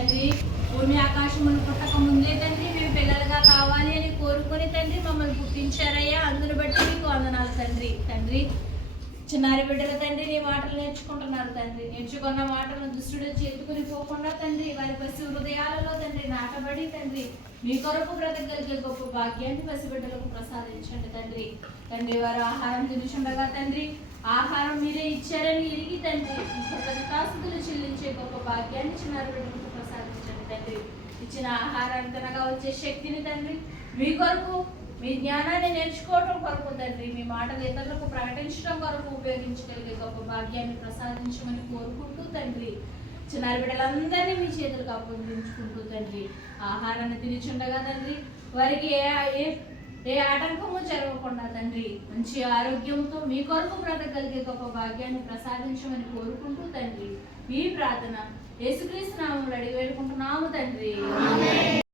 తండ్రి భూమి ఆకాశమును పుట్టక ముందే తండ్రి మేము పిల్లలుగా కావాలి అని కోరుకొని తండ్రి మమ్మల్ని పుట్టించారయ్యా అందును బట్టి మీకు వందనాలు తండ్రి. తండ్రి చిన్నారి బిడ్డల తండ్రి నీ మాటలు నేర్చుకుంటున్నారు తండ్రి. నేర్చుకున్న మాటలను దుష్టుడు చేతుకుని పోకుండా తండ్రి వారి పసి హృదయాలలో తండ్రి నాటబడి తండ్రి మీ కొరకు బ్రతకగలిగే గొప్ప భాగ్యాన్ని పసిబిడ్డలకు ప్రసాదించండి తండ్రి. తండ్రి వారు ఆహారం తినుచుండగా తండ్రి ఆహారం మీరే ఇచ్చారని ఎరిగి తండ్రి కృతజ్ఞతాస్తులు చెల్లించే గొప్ప భాగ్యాన్ని చిన్నారి బిడ్డలకు ఇచ్చిన ఆహారాన్ని తినగా వచ్చే శక్తిని తండ్రి మీ కొరకు మీ జ్ఞానాన్ని నేర్చుకోవటం కొరకు తండ్రి మీ మాటలు ఇతరులకు ప్రకటించడం కొరకు ఉపయోగించగలిగే గొప్ప భాగ్యాన్ని ప్రసాదించమని కోరుకుంటూ తండ్రి చిన్నారి బిడ్డలందరినీ మీ చేతులకు అప్పగించుకుంటూ తండ్రి ఆహారాన్ని తినిచుండగా తండ్రి వారికి ఏ ఏ ఏ ఆటంకము జరగకుండా తండ్రి మంచి ఆరోగ్యంతో మీ కొరకు బ్రతకగలిగే గొప్ప భాగ్యాన్ని ప్రసాదించమని కోరుకుంటూ తండ్రి మీ ప్రార్థన యేసుక్రీస్తు నామంలో అడిగి వేడుకుంటున్నాము తండ్రి.